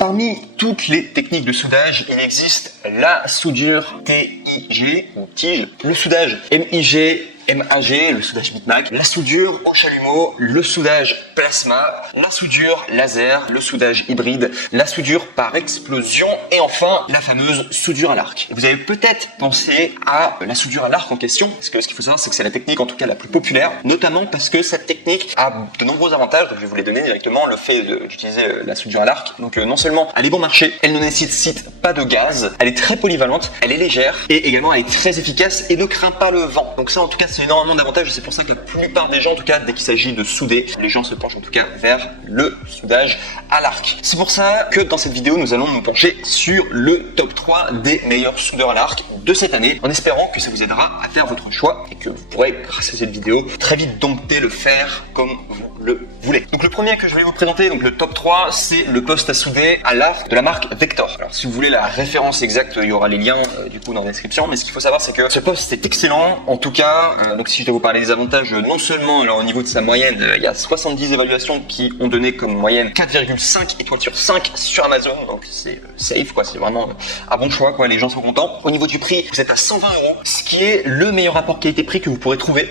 Parmi toutes les techniques de soudage, il existe la soudure TIG ou tige, le soudage MIG, MAG, le soudage Bitmac, la soudure au chalumeau, le soudage plasma, la soudure laser, le soudage hybride, la soudure par explosion et enfin la fameuse soudure à l'arc. Vous avez peut-être pensé à la soudure à l'arc en question, parce que ce qu'il faut savoir c'est que c'est la technique en tout cas la plus populaire, notamment parce que cette technique a de nombreux avantages, donc je vais vous les donner directement, le fait d'utiliser la soudure à l'arc. Donc non seulement elle est bon marché, elle ne nécessite pas de gaz, elle est très polyvalente, elle est légère et également elle est très efficace et ne craint pas le vent. Donc ça en tout cas c'est énormément d'avantages et c'est pour ça que la plupart des gens en tout cas dès qu'il s'agit de souder, les gens se penchent en tout cas vers le soudage à l'arc. C'est pour ça que dans cette vidéo nous allons nous pencher sur le top 3 des meilleurs soudeurs à l'arc de cette année en espérant que ça vous aidera à faire votre choix et que vous pourrez grâce à cette vidéo très vite dompter le fer comme vous le voulez. Donc le premier que je vais vous présenter, donc le top 3, c'est le poste à souder à l'arc de la marque Vector. Alors si vous voulez la référence exacte, il y aura les liens du coup dans la description, mais ce qu'il faut savoir c'est que ce poste est excellent en tout cas. Donc si je dois vous parler des avantages, non seulement alors, au niveau de sa moyenne, il y a 70 évaluations qui ont donné comme moyenne 4,5 étoiles sur 5 sur Amazon, donc c'est safe quoi, c'est vraiment un bon choix quoi, les gens sont contents. Au niveau du prix, vous êtes à 120 €, ce qui est le meilleur rapport qualité-prix que vous pourrez trouver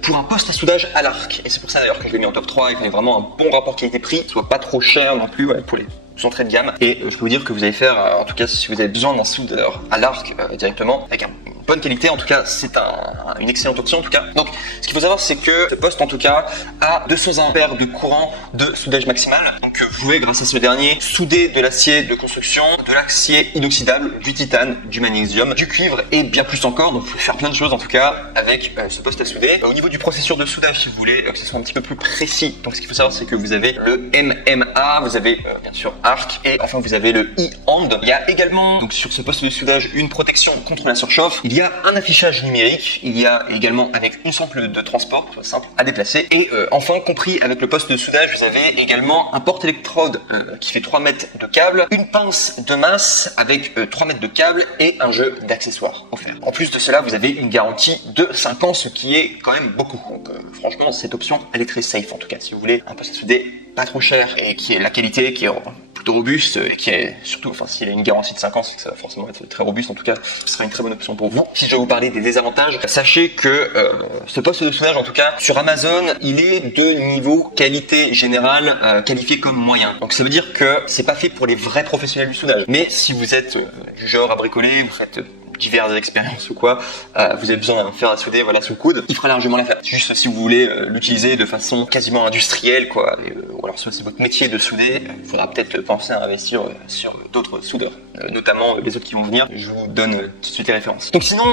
pour un poste à soudage à l'arc. Et c'est pour ça d'ailleurs que je l'ai mis en top 3 et qu'il y a vraiment un bon rapport qualité-prix, soit pas trop cher non plus pour les entrées de gamme. Et je peux vous dire que vous allez faire, en tout cas si vous avez besoin d'un soudeur à l'arc directement, avec une bonne qualité, en tout cas c'est une excellente option en tout cas. Donc ce qu'il faut savoir c'est que ce poste en tout cas a 200 ampères de courant de soudage maximal. Donc vous pouvez grâce à ce dernier souder de l'acier de construction, de l'acier inoxydable, du titane, du magnésium, du cuivre et bien plus encore. Donc vous pouvez faire plein de choses en tout cas avec ce poste à souder. Au niveau du processus de soudage, si vous voulez que ce soit un petit peu plus précis, donc ce qu'il faut savoir c'est que vous avez le MMA, vous avez bien sûr arc et enfin vous avez le e-hand. Il y a également donc sur ce poste de soudage une protection contre la surchauffe. Il y a un affichage numérique, il y a également avec une sample de transport simple à déplacer et enfin compris avec le poste de soudage vous avez également un porte-électrode qui fait 3 mètres de câble, une pince de masse avec 3 mètres de câble et un jeu d'accessoires offert. En plus de cela vous avez une garantie de 5 ans, ce qui est quand même beaucoup. Donc franchement cette option elle est très safe en tout cas si vous voulez un poste à souder pas trop cher et qui est la qualité, qui est plutôt robuste et qui est surtout, enfin s'il a une garantie de 5 ans c'est que ça va forcément être très robuste, en tout cas ce sera une très bonne option pour vous. Si je vais vous parler des désavantages, sachez que ce poste de soudage en tout cas sur Amazon il est de niveau qualité générale qualifié comme moyen. Donc ça veut dire que c'est pas fait pour les vrais professionnels du soudage, mais si vous êtes du genre à bricoler, vous faites diverses expériences ou quoi, vous avez besoin d'un fer à souder voilà sous le coude, il fera largement l'affaire. Juste si vous voulez l'utiliser de façon quasiment industrielle quoi, ou alors soit c'est votre métier de souder, il faudra peut-être penser à investir sur d'autres soudeurs, notamment les autres qui vont venir, je vous donne tout de suite les références. Donc sinon,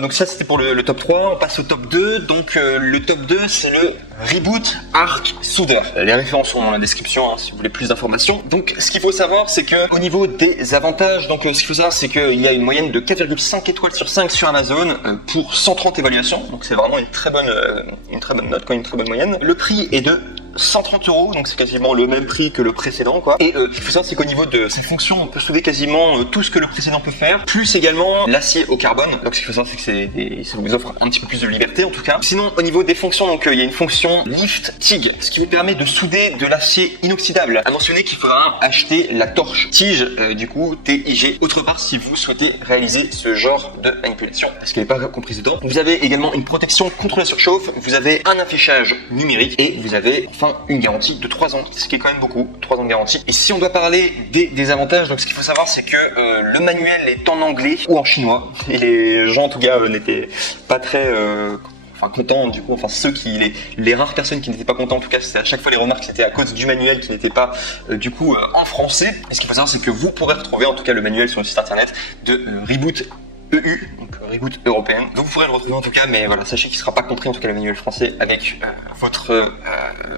donc ça c'était pour le top 3, on passe au top 2, donc le top 2 c'est le Reboot Arc Soudeur. Les références sont dans la description si vous voulez plus d'informations. Donc ce qu'il faut savoir c'est que au niveau des avantages, donc ce qu'il faut savoir c'est qu'il y a une moyenne de 4,5 étoiles sur 5 sur Amazon pour 130 évaluations, donc c'est vraiment une très bonne note, une très bonne moyenne. Le prix est de 130 €, donc c'est quasiment le même prix que le précédent quoi. Et ce qu'il faut savoir c'est qu'au niveau de ses fonctions on peut souder quasiment tout ce que le précédent peut faire, plus également l'acier au carbone. Donc ce qu'il faut savoir c'est que ça vous offre un petit peu plus de liberté en tout cas. Sinon au niveau des fonctions, donc il y a une fonction Lift TIG, ce qui vous permet de souder de l'acier inoxydable. À mentionner qu'il faudra acheter la torche tige du coup TIG autre part si vous souhaitez réaliser ce genre de manipulation, parce qu'elle n'est pas comprise dedans. Vous avez également une protection contre la surchauffe, vous avez un affichage numérique et vous avez enfin une garantie de 3 ans, ce qui est quand même beaucoup, 3 ans de garantie. Et si on doit parler des avantages, donc ce qu'il faut savoir c'est que le manuel est en anglais ou en chinois et les gens en tout cas n'étaient pas très contents du coup, les rares personnes qui n'étaient pas contents en tout cas c'était à chaque fois les remarques c'était à cause du manuel qui n'était pas du coup en français. Et ce qu'il faut savoir c'est que vous pourrez retrouver en tout cas le manuel sur le site internet de Reboot EU, donc Reboot européenne. Donc vous pourrez le retrouver en tout cas, mais voilà, sachez qu'il ne sera pas compris en tout cas le manuel français avec votre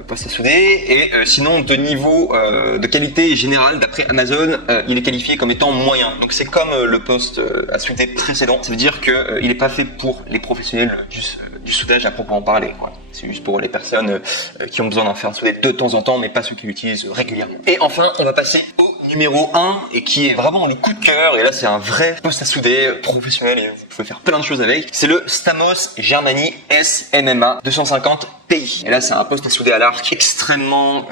poste à souder. Et sinon de niveau de qualité générale d'après Amazon, il est qualifié comme étant moyen. Donc c'est comme le poste à souder précédent, ça veut dire que il n'est pas fait pour les professionnels du soudage à proprement parler quoi. C'est juste pour les personnes qui ont besoin d'en faire un souder de temps en temps, mais pas ceux qui l'utilisent régulièrement. Et enfin, on va passer au numéro 1 et qui est vraiment le coup de cœur. Et là, c'est un vrai poste à souder professionnel et vous Vous pouvez faire plein de choses avec. C'est le Stamos Germany SMMA 250 PI. Et là, c'est un poste à souder à l'arc extrêmement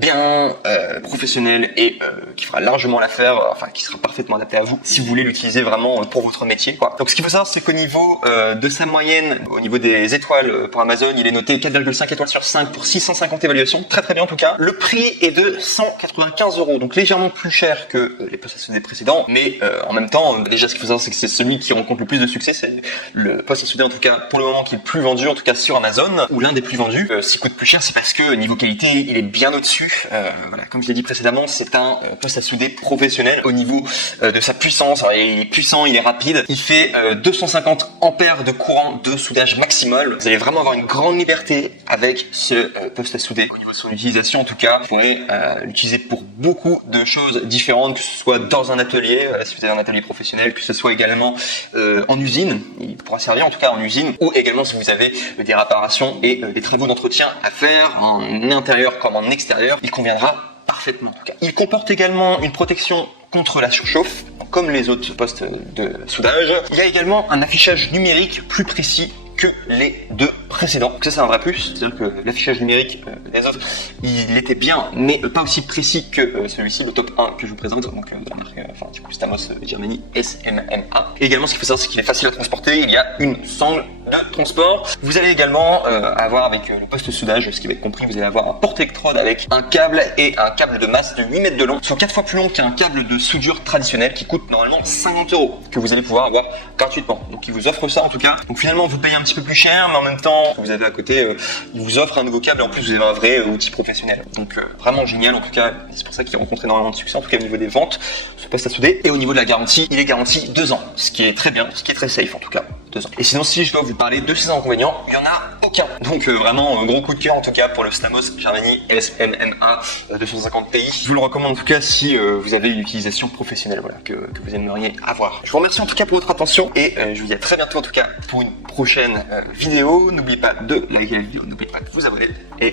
bien professionnel et qui fera largement l'affaire, enfin qui sera parfaitement adapté à vous si vous voulez l'utiliser vraiment pour votre métier, quoi. Donc ce qu'il faut savoir, c'est qu'au niveau de sa moyenne, au niveau des étoiles pour Amazon, il est noté 4,5 étoiles sur 5 pour 650 évaluations. Très très bien en tout cas. Le prix est de 195 €, donc légèrement plus cher que les postes à souder précédents, mais en même temps, déjà ce qu'il faut savoir, c'est que c'est celui qui rencontre le plus de succès. C'est le poste à souder en tout cas pour le moment qui est le plus vendu, en tout cas sur Amazon, ou l'un des plus vendus. S'il coûte plus cher, c'est parce que niveau qualité, il est bien au-dessus. Voilà, comme je l'ai dit précédemment, c'est un poste à souder professionnel au niveau de sa puissance. Alors, il est puissant, il est rapide. Il fait 250 ampères de courant de soudage maximal. Vous allez vraiment avoir une grande liberté avec ce poste à souder. Au niveau de son utilisation, en tout cas, vous pourrez l'utiliser pour beaucoup de choses différentes, que ce soit dans un atelier, si vous avez un atelier professionnel, que ce soit également en usine. Il pourra servir en tout cas en usine, ou également si vous avez des réparations et des travaux d'entretien à faire en intérieur comme en extérieur, il conviendra parfaitement. Il comporte également une protection contre la surchauffe, comme les autres postes de soudage. Il y a également un affichage numérique plus précis que les deux précédents. Donc ça, c'est un vrai plus, c'est-à-dire que l'affichage numérique des autres, il était bien, mais pas aussi précis que celui-ci, le top 1 que je vous présente, donc de la marque, du coup, Stamos Germany SMMA. Et également, ce qu'il faut savoir, c'est qu'il est facile à transporter. Il y a une sangle de transport. Vous allez également avoir avec le poste soudage, ce qui va être compris, vous allez avoir un porte-électrode avec un câble et un câble de masse de 8 mètres de long, soit 4 fois plus long qu'un câble de soudure traditionnel qui coûte normalement 50 €, que vous allez pouvoir avoir gratuitement. Donc il vous offre ça en tout cas. Donc finalement, vous payez un petit peu plus cher, mais en même temps, vous avez à côté, il vous offre un nouveau câble et en plus vous avez un vrai outil professionnel. Donc vraiment génial en tout cas. C'est pour ça qu'il rencontre énormément de succès, en tout cas au niveau des ventes, ce poste à souder. Et au niveau de la garantie, il est garanti 2 ans, ce qui est très bien, ce qui est très safe en tout cas. 2 ans. Et sinon, si je dois vous parler de ses inconvénients, il n'y en a aucun. Donc vraiment, gros coup de cœur en tout cas pour le Stamos Germany SMMA 250 PI. Je vous le recommande en tout cas si vous avez une utilisation professionnelle, voilà, que vous aimeriez avoir. Je vous remercie en tout cas pour votre attention et je vous dis à très bientôt en tout cas pour une prochaine vidéo. N'oubliez pas de liker la vidéo, n'oubliez pas de vous abonner et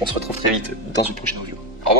on se retrouve très vite dans une prochaine vidéo. Au revoir.